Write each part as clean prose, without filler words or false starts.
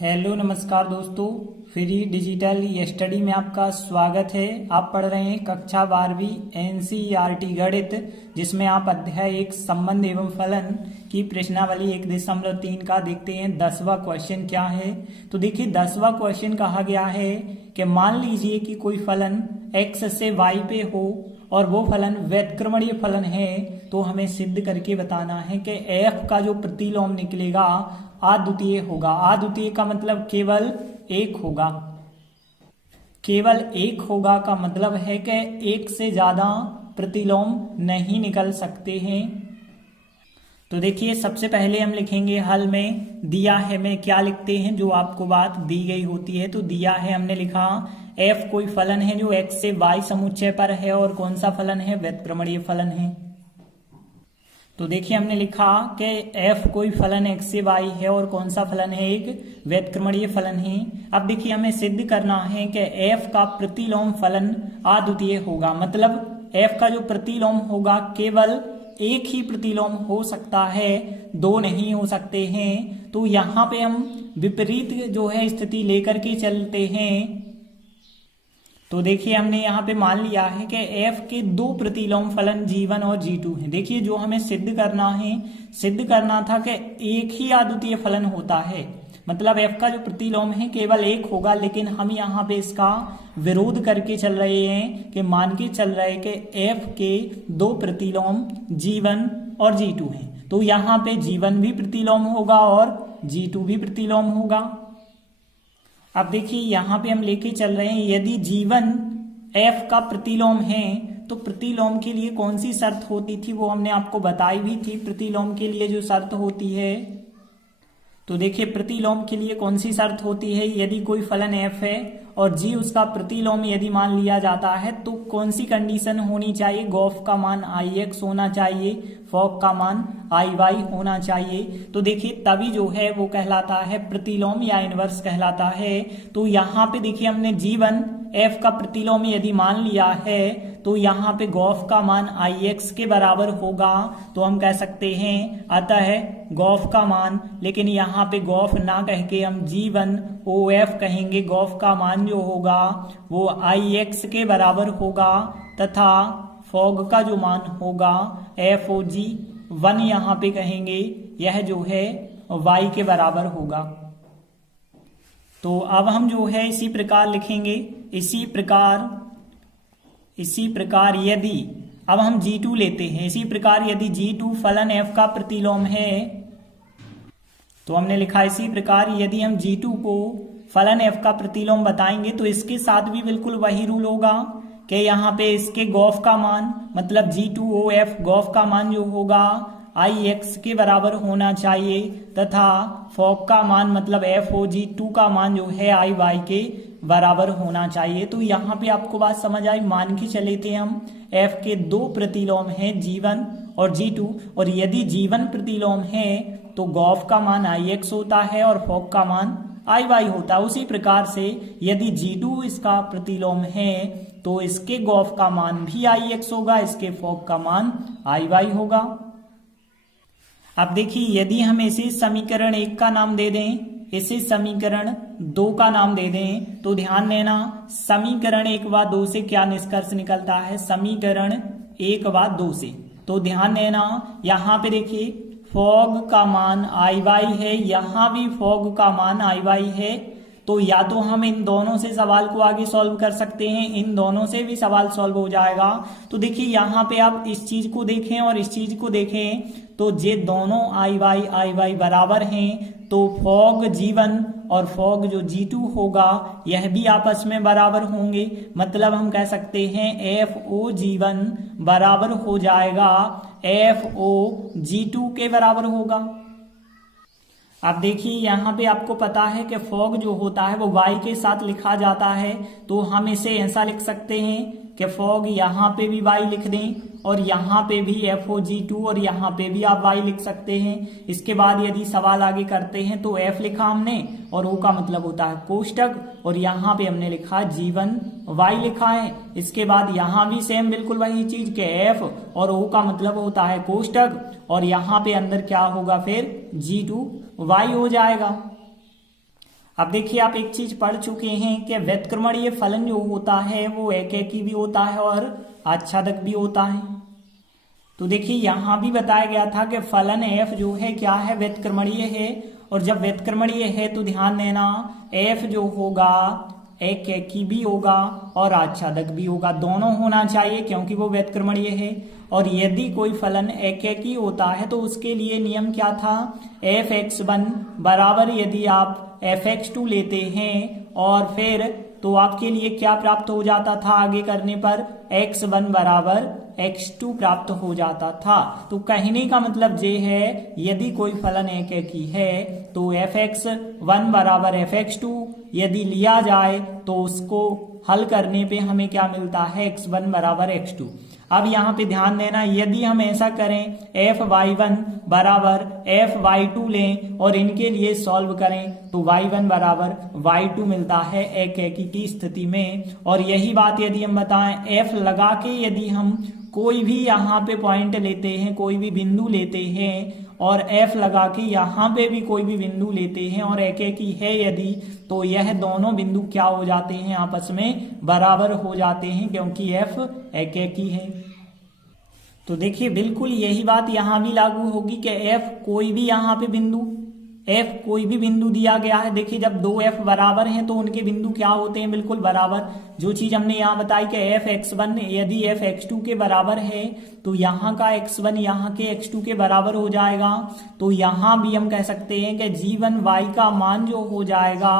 Hello नमस्कार दोस्तों, free digital study में आपका स्वागत है। आप पढ़ रहे हैं कक्षा 12वीं एनसीईआरटी गणित, जिसमें आप अध्याय 1 संबंध एवं फलन की प्रश्नावली 1.3 का देखते हैं। 10वां क्वेश्चन क्या है, तो देखिए 10वां क्वेश्चन कहा गया है कि मान लीजिए कि कोई फलन x से y पे हो और वो फलन व्युत्क्रमणीय फलन है, तो हमें सिद्ध करके बताना है कि f का जो प्रतिलोम निकलेगा अद्वितीय होगा। अद्वितीय का मतलब केवल एक होगा। केवल एक होगा का मतलब है कि एक से ज्यादा प्रतिलोम नहीं निकल सकते हैं। तो देखिए सबसे पहले हम लिखेंगे हल में दिया है में क्या लिखते हैं, जो आपको बात दी गई होती है। तो दिया है, हमने लिखा f कोई फलन है जो x से y समुच्चय पर है, और कौन सा फलन है, व्युत्क्रमणीय फलन है। तो देखिए हमने लिखा कि f कोई फलन x से y है और कौन सा फलन है, एक व्युत्क्रमणीय फलन है। अब देखिए हमें सिद्ध करना है कि f का प्रतिलोम फलन अद्वितीय होगा। मतलब f का जो प्रतिलोम होगा केवल एक ही प्रतिलोम हो सकता है, दो नहीं हो सकते हैं। तो यहाँ पे हम विपरीत जो है स्थिति लेकर के चलते हैं। तो देखिए हमने यहाँ पे मान लिया है कि f के दो प्रतिलोम फलन g1 और g2 हैं। देखिए जो हमें सिद्ध करना है, सिद्ध करना था कि एक ही अद्वितीय फलन होता है, मतलब f का जो प्रतिलोम है केवल एक होगा। लेकिन हम यहाँ पे इसका विरोध करके चल रहे हैं कि मान के चल रहे हैं कि f के दो प्रतिलोम g1 और g2 हैं। तो यहाँ पे g1 भी प्रतिलोम होगा और g2 भी प्रतिलोम होगा। अब देखिए यहाँ पे हम लेके चल रहे हैं, यदि g1 f का प्रतिलोम है तो प्रतिलोम के लिए कौन सी शर्त होती थी वो हमने आपको बताई भी थी। प्रतिलोम के लिए जो शर्त होती है, तो देखिए प्रतिलोम के लिए कौन सी शर्त होती है, यदि कोई फलन f है और g उसका प्रतिलोम यदि मान लिया जाता है तो कौन सी कंडीशन होनी चाहिए, गॉफ का मान ix होना चाहिए, फॉक का मान iy होना चाहिए। तो देखिए तभी जो है वो कहलाता है प्रतिलोम या इनवर्स कहलाता है। तो यहाँ पे देखिए हमने g1 f का प्रतिलोम यदि मान लिया है तो यहाँ पे गॉफ का मान ix के बराबर होगा। तो हम कह सकते हैं अतः गॉफ का मान, लेकिन यहाँ पे गॉफ ना कह के हम g1 OF कहेंगे। गॉफ का मान जो होगा वो ix के बराबर होगा, तथा फॉग का जो मान होगा FOG1 यहाँ पे कहेंगे, यह जो है y के बराबर होगा। तो अब हम जो है इसी प्रकार लिखेंगे, इसी प्रकार यदि अब हम g2 लेते हैं, इसी प्रकार यदि g2 फलन f का प्रतिलोम है, तो हमने लिखा इसी प्रकार यदि हम g2 को फलन f का प्रतिलोम बताएंगे तो इसके साथ भी बिल्कुल वही रूल होगा कि यहाँ पे इसके गॉफ का मान मतलब g2OF गॉफ का मान जो होगा ix के बराबर होना चाहिए, तथा फॉक का मान मतलब FOG2 का मान जो है iy के बराबर होना चाहिए। तो यहाँ पे आपको बात समझ आई। मान के चले थे हम f के दो प्रतिलोम हैं g1 और g2, और यदि g1 प्रतिलोम है तो गॉफ का मान ix होता है और फॉक का मान iy होता है। उसी प्रकार से यदि g2 इसका प्रतिलोम है तो इसके गॉफ का मान भी ix होगा, इसके फॉक का मान iy होगा। अब देखिए यदि हम इसे समीकरण 1 का नाम दे दें, इसे समीकरण 2 का नाम दे दें, तो ध्यान देना समीकरण 1 व 2 से क्या निष्कर्ष निकलता है, समीकरण 1 व 2 से। तो ध्यान देना यहाँ पे देखिए फॉग का मान iy है, यहाँ भी फॉग का मान iy है। तो या तो हम इन दोनों से सवाल को आगे सॉल्व कर सकते हैं, इन दोनों से भी सवाल सॉल्व हो जाएगा। तो देखिए यहाँ पे आप इस चीज को देखें और इस चीज को देखें, तो ये दोनों iy बराबर हैं, तो फॉग g1 और फॉग जो g2 होगा यह भी आपस में बराबर होंगे। मतलब हम कह सकते हैं FOG1 बराबर हो जाएगा FOG2 के बराबर होगा। अब देखिए यहाँ पे आपको पता है कि फॉग जो होता है वो y के साथ लिखा जाता है, तो हम इसे ऐसा लिख सकते हैं कि फॉग यहाँ पे भी y लिख दें और यहाँ पे भी FOG2 और यहाँ पे भी आप y लिख सकते हैं। इसके बाद यदि सवाल आगे करते हैं तो f लिखा हमने और o का मतलब होता है कोष्टक, और यहाँ पे हमने लिखा g1 y लिखा है। इसके बाद यहाँ भी सेम बिल्कुल वही चीज के f और o का मतलब होता है कोष्टक, और यहाँ पे अंदर क्या होगा फिर g2 y हो जाएगा। अब देखिए आप एक चीज पढ़ चुके हैं कि व्युत्क्रमणीय फलन जो होता है वो एकैकी भी होता है और आच्छादक भी होता है। तो देखिए यहां भी बताया गया था कि फलन f जो है क्या है, व्युत्क्रमणीय है। और जब व्युत्क्रमणीय है तो ध्यान देना f जो होगा एकैकी भी होगा और आच्छादक भी होगा, दोनों होना चाहिए क्योंकि वो व्युत्क्रमणीय है। और यदि कोई फलन एकैकी होता है तो उसके लिए नियम क्या था, f(x1) बराबर यदि आप f(x2) लेते हैं और फिर तो आपके लिए क्या प्राप्त हो जाता था, आगे करने पर x1 बराबर x2 प्राप्त हो जाता था। तो कहने का मतलब ये है यदि कोई फलन एकैकी है तो fx1 बराबर fx2 यदि लिया जाए तो उसको हल करने पे हमें क्या मिलता है, x1 बराबर x2। अब यहाँ पे ध्यान देना, यदि हम ऐसा करें fy1 बराबर fy2 लें और इनके लिए सॉल्व करें तो y1 बराबर y2 मिलता है एकैकी की स्थिति में। और यही बात यदि हम बताएं f लगा के यदि हम कोई भी यहाँ पे पॉइंट लेते हैं, कोई भी बिंदु लेते हैं और f लगा के यहाँ पे भी कोई भी बिंदु लेते हैं और एकैकी है यदि, तो यह दोनों बिंदु क्या हो जाते हैं, आपस में बराबर हो जाते हैं क्योंकि f एकैकी है। तो देखिए बिल्कुल यही बात यहाँ भी लागू होगी कि f कोई भी यहाँ पे बिंदु, f कोई भी बिंदु दिया गया है। देखिए जब दो f बराबर हैं तो उनके बिंदु क्या होते हैं, बिल्कुल बराबर। जो चीज हमने यहाँ बताई कि f(x1) यदि f(x2) के बराबर है तो यहाँ का x1 यहाँ के x2 के बराबर हो जाएगा। तो यहाँ भी हम कह सकते हैं कि g1y का मान जो हो जाएगा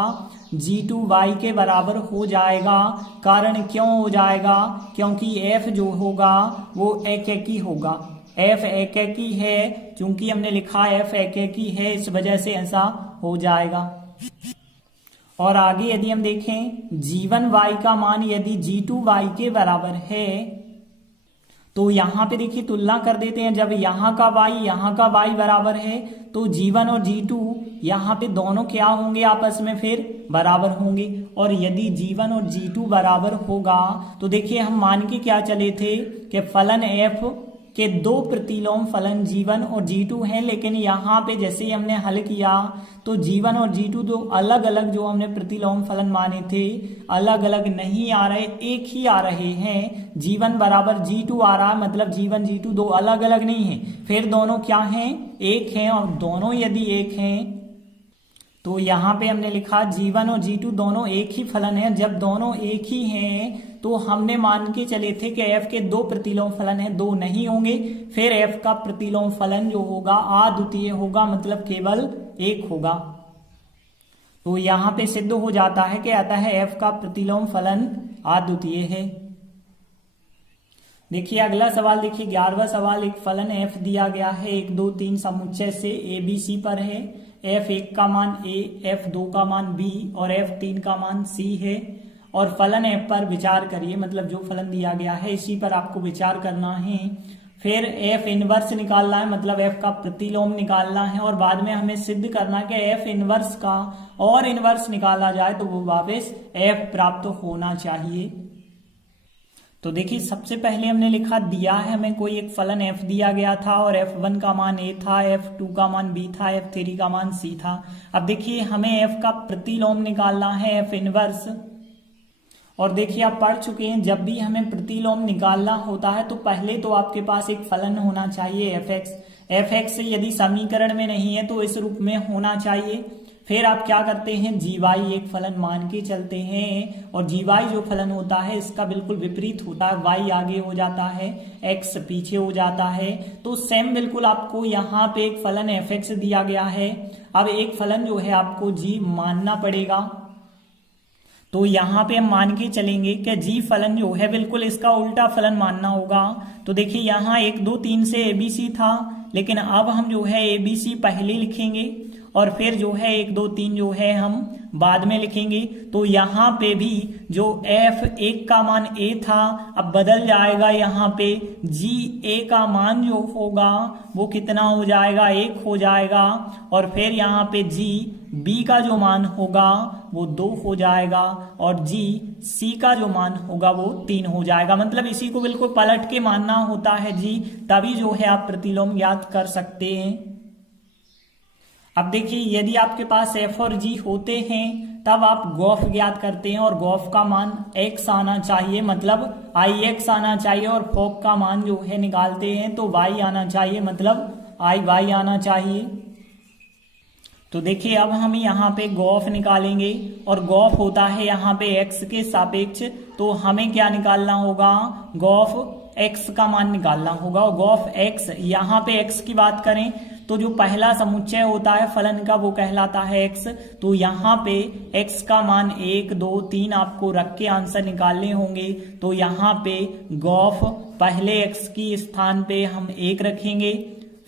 g2y के बराबर हो जाएगा। कारण क्यों हो जाएगा, क्योंकि f जो होगा वो एकैकी होगा। f एकैकी है, चूंकि हमने लिखा f एकैकी है इस वजह से ऐसा हो जाएगा। और आगे यदि हम देखें g1y का मान यदि g2y के बराबर है तो यहाँ पे देखिए तुलना कर देते हैं। जब यहाँ का y यहाँ का y बराबर है तो g1 और g2 यहाँ पे दोनों क्या होंगे, आपस में फिर बराबर होंगे। और यदि g1 और g2 बराबर होगा तो देखिए हम मान के क्या चले थे कि फलन f के दो प्रतिलोम फलन g1 और g2 हैं, लेकिन यहाँ पे जैसे ही हमने हल किया तो g1 और g2 दो अलग अलग जो हमने प्रतिलोम फलन माने थे अलग अलग नहीं आ रहे, एक ही आ रहे हैं। g1 बराबर g2 आ रहा है, मतलब g1 g2 दो अलग अलग नहीं है, फिर दोनों क्या हैं, एक हैं। और दोनों यदि एक हैं तो यहाँ पे हमने लिखा g1 और g2 दोनों एक ही फलन है। जब दोनों एक ही हैं तो हमने मान के चले थे कि f के दो प्रतिलोम फलन है, दो नहीं होंगे। फिर f का प्रतिलोम फलन जो होगा अद्वितीय होगा, मतलब केवल एक होगा। तो यहाँ पे सिद्ध हो जाता है कि अतः f का प्रतिलोम फलन अद्वितीय है। देखिए अगला सवाल, देखिए 11वां सवाल, एक फलन f दिया गया है 1 2 3 समुच्चय से ABC पर है। f1 का मान a, f2 का मान b और f3 का मान c है। और फलन f पर विचार करिए, मतलब जो फलन दिया गया है इसी पर आपको विचार करना है। फिर f इनवर्स निकालना है, मतलब f का प्रतिलोम निकालना है। और बाद में हमें सिद्ध करना है कि f इनवर्स का और इनवर्स निकाला जाए तो वो वापस f प्राप्त होना चाहिए। तो देखिए सबसे पहले हमने लिखा दिया है हमें कोई एक फलन f दिया गया था और f1 का मान a था, f2 का मान b था, f3 का मान c था। अब देखिए हमें f का प्रतिलोम निकालना है, f इनवर्स। और देखिए आप पढ़ चुके हैं जब भी हमें प्रतिलोम निकालना होता है तो पहले तो आपके पास एक फलन होना चाहिए f(x) यदि समीकरण में नहीं है तो इस रूप में होना चाहिए। फिर आप क्या करते हैं, gy एक फलन मान के चलते हैं और gy जो फलन होता है इसका बिल्कुल विपरीत होता है, y आगे हो जाता है, x पीछे हो जाता है। तो सेम बिल्कुल आपको यहाँ पे एक फलन f(x) दिया गया है। अब एक फलन जो है आपको g मानना पड़ेगा। तो यहाँ पे हम मान के चलेंगे कि g फलन जो है बिल्कुल इसका उल्टा फलन मानना होगा। तो देखिए यहाँ 1 2 3 से ABC था, लेकिन अब हम जो है ABC पहले लिखेंगे और फिर जो है 1 2 3 जो है हम बाद में लिखेंगे। तो यहाँ पे भी जो f1 का मान a था अब बदल जाएगा, यहाँ पे g a का मान जो होगा वो कितना हो जाएगा, 1 हो जाएगा। और फिर यहाँ पे g b का जो मान होगा वो 2 हो जाएगा और g c का जो मान होगा वो 3 हो जाएगा। मतलब इसी को बिल्कुल पलट के मानना होता है g, तभी जो है आप प्रतिलोम ज्ञात कर सकते हैं। अब देखिए यदि आपके पास f और g होते हैं तब आप गॉफ ज्ञात करते हैं और गॉफ का मान x आना चाहिए, मतलब ix आना चाहिए, और फॉग का मान जो है निकालते हैं तो y आना चाहिए, मतलब iy आना चाहिए। तो देखिए अब हम यहाँ पे गॉफ निकालेंगे और गॉफ होता है यहाँ पे x के सापेक्ष, तो हमें क्या निकालना होगा, गॉफ x का मान निकालना होगा। और गॉफ x, यहाँ पे x की बात करें तो जो पहला समुच्चय होता है फलन का वो कहलाता है x, तो यहाँ पे x का मान 1 2 3 आपको रख के आंसर निकालने होंगे। तो यहाँ पे गॉफ पहले x की स्थान पे हम 1 रखेंगे,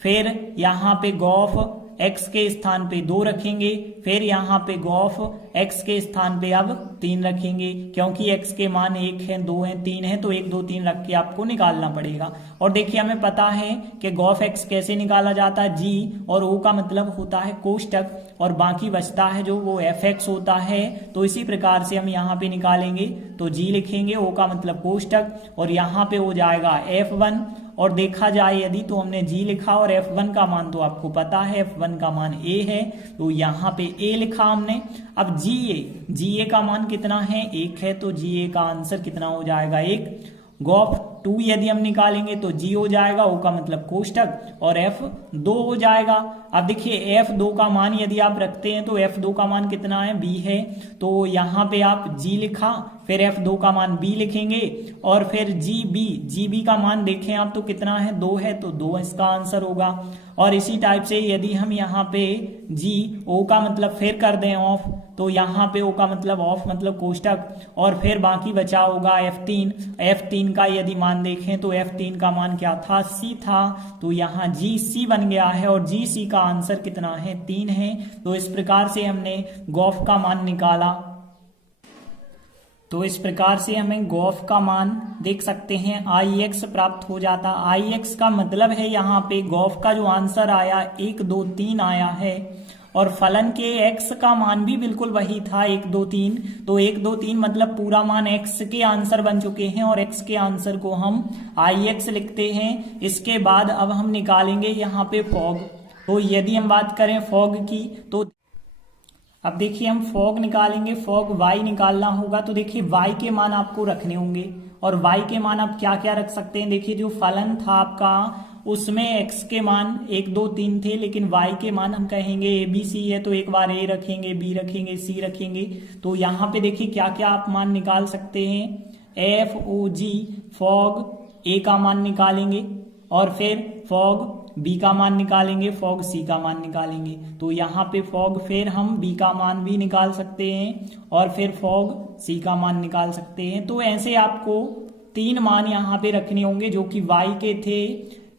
फिर यहाँ पे गॉफ x के स्थान पे 2 रखेंगे, फिर यहाँ पे गॉफ x के स्थान पे अब 3 रखेंगे, क्योंकि x के मान 1 है 2 है 3 है, तो 1 2 3 रख के आपको निकालना पड़ेगा। और देखिए हमें पता है कि गॉफ x कैसे निकाला जाता है, g और o का मतलब होता है कोष्टक, और बाकी बचता है जो वो fx होता है। तो इसी प्रकार से हम यहाँ पे निकालेंगे, तो g लिखेंगे, o का मतलब कोष्टक, और यहाँ पे हो जाएगा f1। और देखा जाए यदि तो हमने g लिखा और f1 का मान तो आपको पता है f1 का मान a है, तो यहाँ पे a लिखा हमने। अब ga का मान कितना है, 1 है, तो ga का आंसर कितना हो जाएगा 1। गॉफ 2 यदि हम निकालेंगे तो g हो जाएगा, o का मतलब कोष्टक, और f2 हो जाएगा। अब देखिए f2 का मान यदि आप रखते हैं तो f2 का मान कितना है, b है, तो यहाँ पे आप g लिखा, फिर f2 का मान b लिखेंगे, और फिर gb का मान देखें आप तो कितना है, 2 है, तो 2 इसका आंसर होगा। और इसी टाइप से यदि हम यहाँ पे o का मतलब फिर कर दें ऑफ, तो यहाँ पे o का मतलब ऑफ मतलब कोष्टक, और फिर बाकी बचा होगा f3 का यदि मान देखें तो f3 का मान क्या था, c था, तो यहाँ gc बन गया है, और gc का आंसर कितना है, 3 है। तो इस प्रकार से हमने गॉफ का मान निकाला। तो इस प्रकार से हमें गॉफ का मान देख सकते हैं ix प्राप्त हो जाता। ix का मतलब है यहाँ पे गॉफ का जो आंसर आया 1 2 3 आया है, और फलन के x का मान भी बिल्कुल वही था 1 2 3, तो 1 2 3 मतलब पूरा मान x के आंसर बन चुके हैं, और x के आंसर को हम ix लिखते हैं। इसके बाद अब हम निकालेंगे यहाँ पे फॉग। तो यदि हम बात करें फॉग की, तो अब देखिए हम फॉग निकालेंगे, फॉग y निकालना होगा। तो देखिए y के मान आपको रखने होंगे, और y के मान आप क्या क्या रख सकते हैं, देखिए जो फलन था आपका उसमें x के मान 1 2 3 थे, लेकिन y के मान हम कहेंगे a b c है, तो एक बार a रखेंगे, b रखेंगे, c रखेंगे। तो यहाँ पे देखिए क्या क्या आप मान निकाल सकते हैं, f o g fog a का मान निकालेंगे, और फिर फॉग b का मान निकालेंगे, फॉग c का मान निकालेंगे। तो यहाँ पे फॉग फिर हम b का मान भी निकाल सकते हैं, और फिर फॉग c का मान निकाल सकते हैं। तो ऐसे आपको 3 मान यहाँ पे रखने होंगे जो कि y के थे,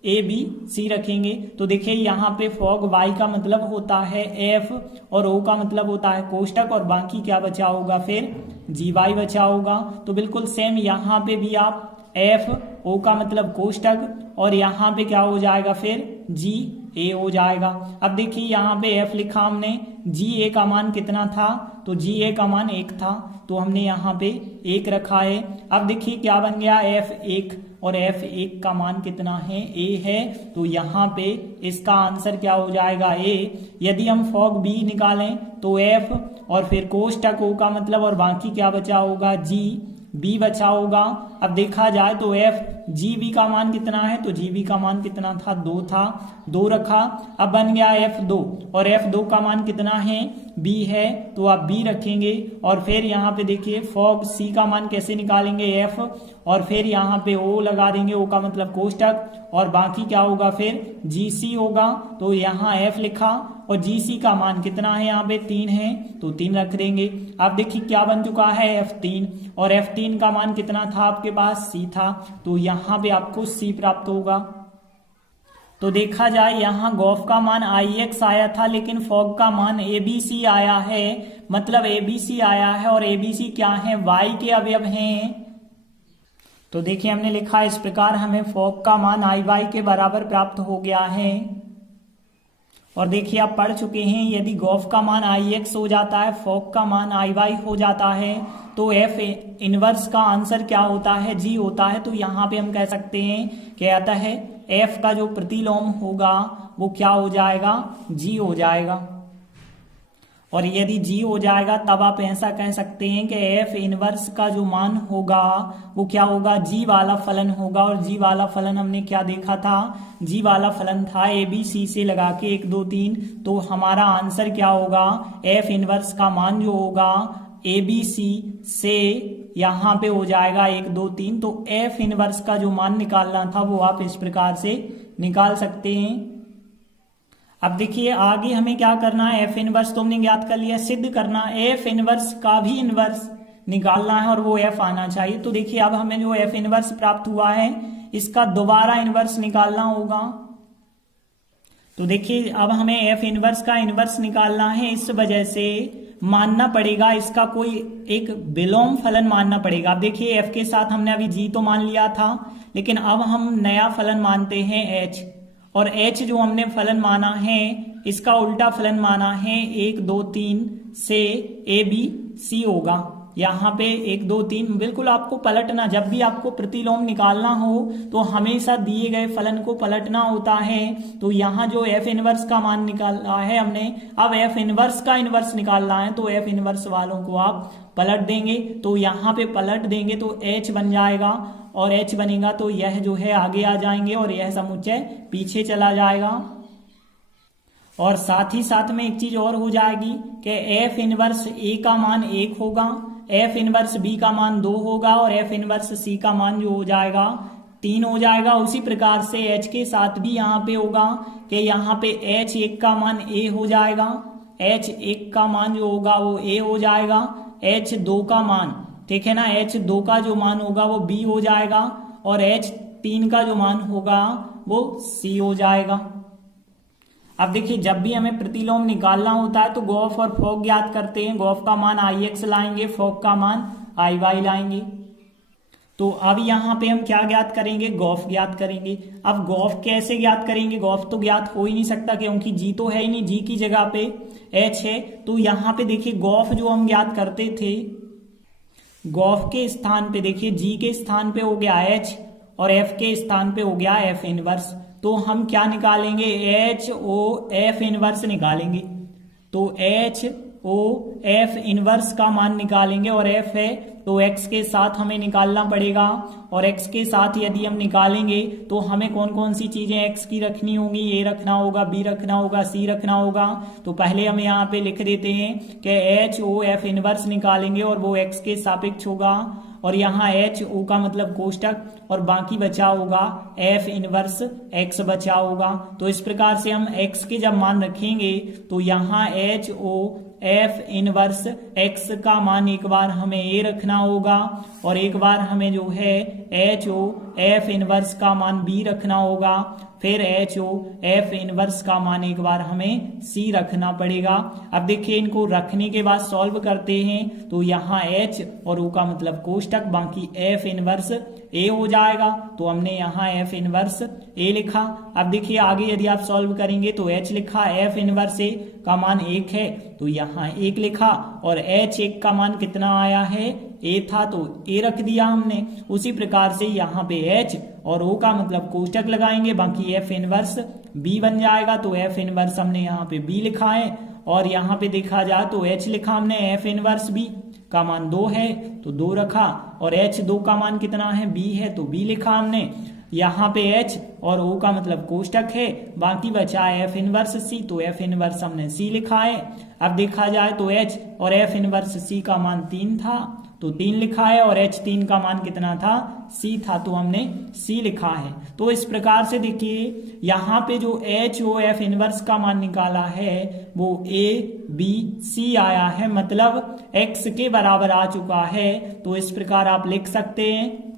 a b c रखेंगे। तो देखिए यहाँ पे फॉग y का मतलब होता है f, और o का मतलब होता है कोष्टक, और बाकी क्या बचा होगा, फिर gy बचा होगा। तो बिल्कुल सेम यहाँ पे भी आप f o का मतलब कोष्टक, और यहाँ पे क्या हो जाएगा, फिर g a हो जाएगा। अब देखिए यहाँ पे f लिखा हमने, g a का मान कितना था, तो g a का मान 1 था, तो हमने यहाँ पे 1 रखा है। अब देखिए क्या बन गया, f1, और f1 का मान कितना है, a है, तो यहाँ पे इसका आंसर क्या हो जाएगा, a। यदि हम फॉग b निकालें तो f, और फिर कोष्टक o का मतलब, और बाकी क्या बचा होगा, g b बचा होगा। अब देखा जाए तो f gb का मान कितना है, तो gb का मान कितना था, 2 था, 2 रखा। अब बन गया f2, और f2 का मान कितना है, b है, तो आप b रखेंगे। और फिर यहाँ पे देखिए फॉग c का मान कैसे निकालेंगे, f, और फिर यहाँ पे o लगा देंगे, o का मतलब कोष्टक, और बाकी क्या होगा, फिर gc होगा। तो यहाँ f लिखा, और gc का मान कितना है, यहाँ पे 3 है, तो 3 रख देंगे। अब देखिए क्या बन चुका है, f3, और f3 का मान कितना था आपके पास, c था, तो यहाँ पे आपको c प्राप्त होगा। तो देखा जाए यहाँ गॉफ का मान ix आया था, लेकिन फॉग का मान abc आया है, मतलब abc आया है, और abc क्या है, y के अवयव हैं। तो देखिए हमने लिखा इस प्रकार, हमें फॉग का मान iy के बराबर प्राप्त हो गया है। और देखिए आप पढ़ चुके हैं, यदि गॉफ का मान ix हो जाता है, फॉग का मान iy हो जाता है, तो f इनवर्स का आंसर क्या होता है, g होता है। तो यहाँ पे हम कह सकते हैं कि आता है f का जो प्रतिलोम होगा वो क्या हो जाएगा, g हो जाएगा। और यदि जी हो जाएगा तब आप ऐसा कह सकते हैं कि एफ इनवर्स का जो मान होगा वो क्या होगा, जी वाला फलन होगा। और जी वाला फलन हमने क्या देखा था, जी वाला फलन था ए बी सी से लगा के 1 2 3। तो हमारा आंसर क्या होगा, एफ इनवर्स का मान जो होगा ए बी सी से यहां पे हो जाएगा 1 2 3। तो एफ इनवर्स का जो मान निकालना था वो आप इस प्रकार से निकाल सकते हैं। अब देखिए आगे हमें क्या करना है, एफ इनवर्स तो हमने ज्ञात कर लिया, सिद्ध करना एफ इनवर्स का भी इनवर्स निकालना है और वो एफ आना चाहिए। तो देखिए अब हमें जो एफ इनवर्स प्राप्त हुआ है इसका दोबारा इनवर्स निकालना होगा। तो देखिए अब हमें एफ इनवर्स का इनवर्स निकालना है, इस वजह से मानना पड़ेगा इसका कोई एक विलोम फलन मानना पड़ेगा। अब देखिए एफ के साथ हमने अभी जी तो मान लिया था, लेकिन अब हम नया फलन मानते हैं एच। और h जो हमने फलन माना है इसका उल्टा फलन माना है 1 2 3 से ए बी सी होगा। यहाँ पे 1 2 3 बिल्कुल आपको पलटना, जब भी आपको प्रतिलोम निकालना हो तो हमेशा दिए गए फलन को पलटना होता है। तो यहाँ जो एफ इनवर्स का मान निकाला है हमने, अब एफ इनवर्स का इनवर्स निकालना है तो एफ इनवर्स वालों को आप पलट देंगे। तो यहाँ पे पलट देंगे तो h बन जाएगा और h बनेगा तो यह जो है आगे आ जाएंगे और यह समुच्चय पीछे चला जाएगा। और साथ ही साथ में एक चीज और हो जाएगी कि एफ इनवर्स ए का मान 1 होगा, एफ इनवर्स बी का मान 2 होगा और एफ इनवर्स सी का मान जो हो जाएगा 3 हो जाएगा। उसी प्रकार से h के साथ भी यहाँ पे होगा कि यहाँ पे h1 का मान a हो जाएगा, h1 का मान जो होगा वो a हो जाएगा, h2 का मान, ठीक है ना, h2 का जो मान होगा वो b हो जाएगा और h3 का जो मान होगा वो c हो जाएगा। अब देखिए जब भी हमें प्रतिलोम निकालना होता है तो गॉफ और फॉक ज्ञात करते हैं। गॉफ का मान ix लाएंगे, फॉक का मान iy लाएंगे। तो अब यहाँ पे हम क्या ज्ञात करेंगे, गॉफ ज्ञात करेंगे। अब गॉफ कैसे ज्ञात करेंगे, गॉफ तो ज्ञात हो ही नहीं सकता क्योंकि जी तो है ही नहीं, जी की जगह पे h है। तो यहाँ पे देखिए गॉफ जो हम ज्ञात करते थे, गॉफ के स्थान पे देखिए जी के स्थान पे हो गया h और f के स्थान पे हो गया f इनवर्स। तो हम क्या निकालेंगे, एच ओ एफ इनवर्स निकालेंगे। तो एच ओ एफ इनवर्स का मान निकालेंगे और एफ है तो एक्स के साथ हमें निकालना पड़ेगा। और एक्स के साथ यदि हम निकालेंगे तो हमें कौन कौन सी चीजें एक्स की रखनी होगी, ए रखना होगा, बी रखना होगा, सी रखना होगा। तो पहले हम यहाँ पे लिख देते हैं कि एच ओ एफ इनवर्स निकालेंगे और वो एक्स के सापेक्ष होगा और यहाँ एच ओ का मतलब कोष्टक और बाकी बचा होगा एफ इनवर्स एक्स बचा होगा। तो इस प्रकार से हम एक्स के जब मान रखेंगे तो यहाँ H O F inverse X का मान एक बार हमें ए रखना होगा और एक बार हमें जो है एच ओ एफ इनवर्स का मान बी रखना होगा, फिर एच ओ एफ इनवर्स का मान एक बार हमें सी रखना पड़ेगा। अब देखिए इनको रखने के बाद सॉल्व करते हैं तो यहाँ एच और ओ का मतलब कोष्टक, बाकी एफ इनवर्स ए हो जाएगा। तो हमने यहाँ एफ इनवर्स ए लिखा। अब देखिए आगे यदि आप सॉल्व करेंगे तो एच लिखा, एफ इनवर्स ए का मान 1 है तो यहाँ 1 लिखा और h1 का मान कितना आया है, a था तो a रख दिया हमने। उसी प्रकार से यहाँ पे h और o का मतलब कोष्टक लगाएंगे, बाकी f इनवर्स b बन जाएगा। तो f इनवर्स हमने यहाँ पे b लिखा है और यहाँ पे देखा जाए तो h लिखा हमने, f इनवर्स b का मान 2 है तो 2 रखा और h2 का मान कितना है, b है तो b लिखा हमने। यहाँ पे h और o का मतलब कोष्टक है, बाकी बचा है f इनवर्स c तो f इनवर्स हमने c लिखा है। अब देखा जाए तो h और f इनवर्स c का मान 3 था तो 3 लिखा है और h3 का मान कितना था, c था तो हमने c लिखा है। तो इस प्रकार से देखिए यहाँ पे जो h o f इनवर्स का मान निकाला है वो a b c आया है, मतलब x के बराबर आ चुका है। तो इस प्रकार आप लिख सकते हैं,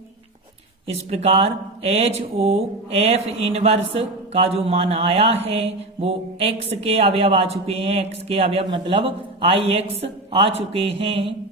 इस प्रकार एच ओ एफ इनवर्स का जो मान आया है वो x के अवयव आ चुके हैं, x के अवयव मतलब ix आ चुके हैं।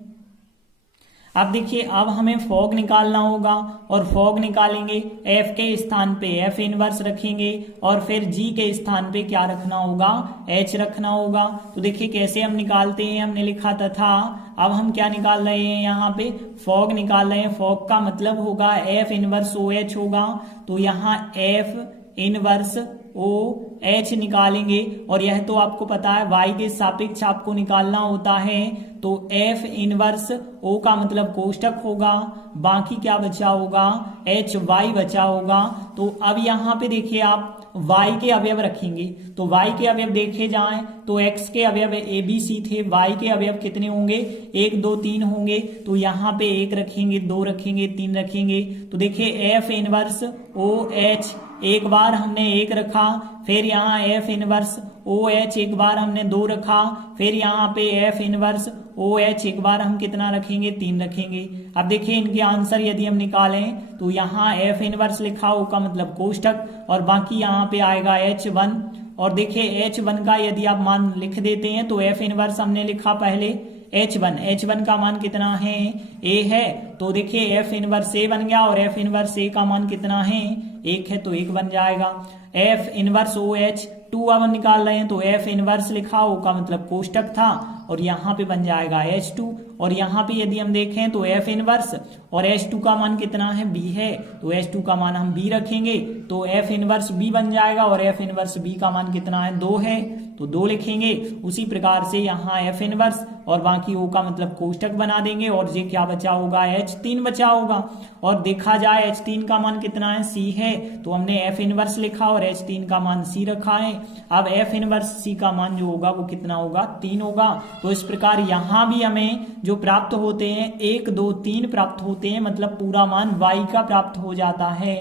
अब देखिए अब हमें फॉग निकालना होगा और फॉग निकालेंगे, f के स्थान पे f इनवर्स रखेंगे और फिर g के स्थान पे क्या रखना होगा, h रखना होगा। तो देखिए कैसे हम निकालते हैं, हमने लिखा था। अब हम क्या निकाल रहे हैं, यहाँ पे फॉग निकाल रहे हैं। फॉग का मतलब होगा f इनवर्स ओ एच होगा। तो यहाँ f इनवर्स ओ h निकालेंगे और यह तो आपको पता है y के सापेक्ष आपको निकालना होता है, तो f इनवर्स o का मतलब कोष्टक होगा, बाकी क्या बचा होगा h y बचा होगा। तो अब यहाँ पे देखिए आप y के अवयव रखेंगे, तो y के अवयव देखे जाएं तो x के अवयव a b c थे, y के अवयव कितने होंगे 1 2 3 होंगे, तो यहाँ पे 1 रखेंगे, 2 रखेंगे, 3 रखेंगे। तो देखिए f इनवर्स ओ एच एक बार हमने 1 रखा, फिर यहाँ f इनवर्स ओ एच एक बार हमने 2 रखा, फिर यहाँ पे f इनवर्स ओ एच एक बार हम कितना रखेंगे 3 रखेंगे। अब देखिए इनके आंसर यदि हम निकालें तो यहाँ f इनवर्स लिखा हो का मतलब कोष्टक और बाकी यहाँ पे आएगा h1, और देखिए h1 का यदि आप मान लिख देते हैं तो f इनवर्स हमने लिखा पहले h1 का मान कितना है a है, तो देखिए f इनवर्स a बन गया और f इनवर्स a का मान कितना है 1 है, तो 1 बन जाएगा। f इनवर्स ओ एच 2 अब निकाल रहे हैं तो f इनवर्स लिखा हो का मतलब कोष्टक था और यहाँ पे बन जाएगा h2, और यहाँ पे यदि हम देखें तो f इनवर्स और h2 का मान कितना है b है, तो h2 का मान हम b रखेंगे तो f इनवर्स b बन जाएगा और f इनवर्स b का मान कितना है 2 है, तो 2 लिखेंगे। उसी प्रकार से यहाँ f इनवर्स और बाकी o का मतलब कोष्टक बना देंगे और ये क्या बचा होगा h3 बचा होगा, और देखा जाए h3 का मान कितना है c है, तो हमने f इनवर्स लिखा और h3 का मान c रखा है। अब f इनवर्स c का मान जो होगा वो कितना होगा 3 होगा। तो इस प्रकार यहाँ भी हमें जो प्राप्त होते हैं 1 2 3 प्राप्त होते हैं, मतलब पूरा मान y का प्राप्त हो जाता है।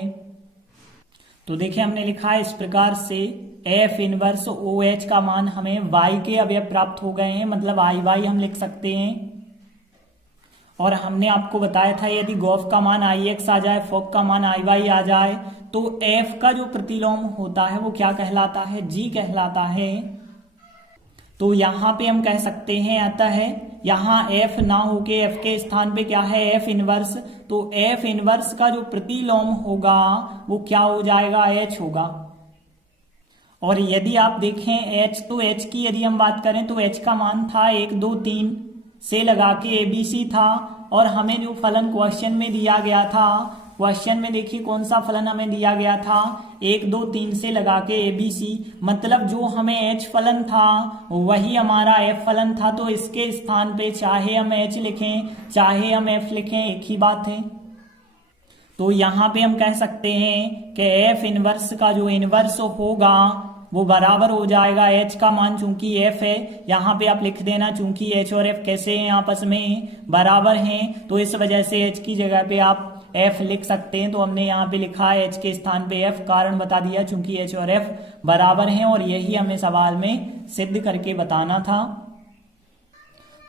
तो देखिए हमने लिखा है इस प्रकार से f इनवर्स ओ एच का मान हमें y के अवयव प्राप्त हो गए हैं, मतलब आई वाई हम लिख सकते हैं। और हमने आपको बताया था यदि गॉफ का मान आई एक्स आ जाए, फोक का मान आई वाई आ जाए, तो f का जो प्रतिलोम होता है वो क्या कहलाता है g कहलाता है। तो यहाँ पे हम कह सकते हैं अतः यहाँ f ना होके f के स्थान पे क्या है f इनवर्स, तो f इनवर्स का जो प्रतिलोम होगा वो क्या हो जाएगा h होगा। और यदि आप देखें h, तो h की यदि हम बात करें तो h का मान था 1 2 3 से लगा के ABC था, और हमें जो फलन क्वेश्चन में दिया गया था, क्वेश्चन में देखिए कौन सा फलन हमें दिया गया था 1 2 3 से लगा के ABC, मतलब जो हमें h फलन था वही हमारा f फलन था, तो इसके स्थान पे चाहे हम h लिखें चाहे हम f लिखें एक ही बात है। तो यहाँ पे हम कह सकते हैं कि f इनवर्स का जो इनवर्स होगा वो बराबर हो जाएगा h का मान, चूंकि f है यहाँ पे आप लिख देना, चूंकि h और f कैसे हैं आपस में बराबर हैं, तो इस वजह से h की जगह पे आप f लिख सकते हैं। तो हमने यहाँ पे लिखा है h के स्थान पे f, कारण बता दिया चूंकि h और f बराबर हैं, और यही हमें सवाल में सिद्ध करके बताना था।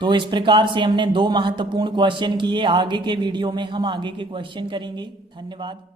तो इस प्रकार से हमने 2 महत्वपूर्ण क्वेश्चन किए। आगे के वीडियो में हम आगे के क्वेश्चन करेंगे। धन्यवाद।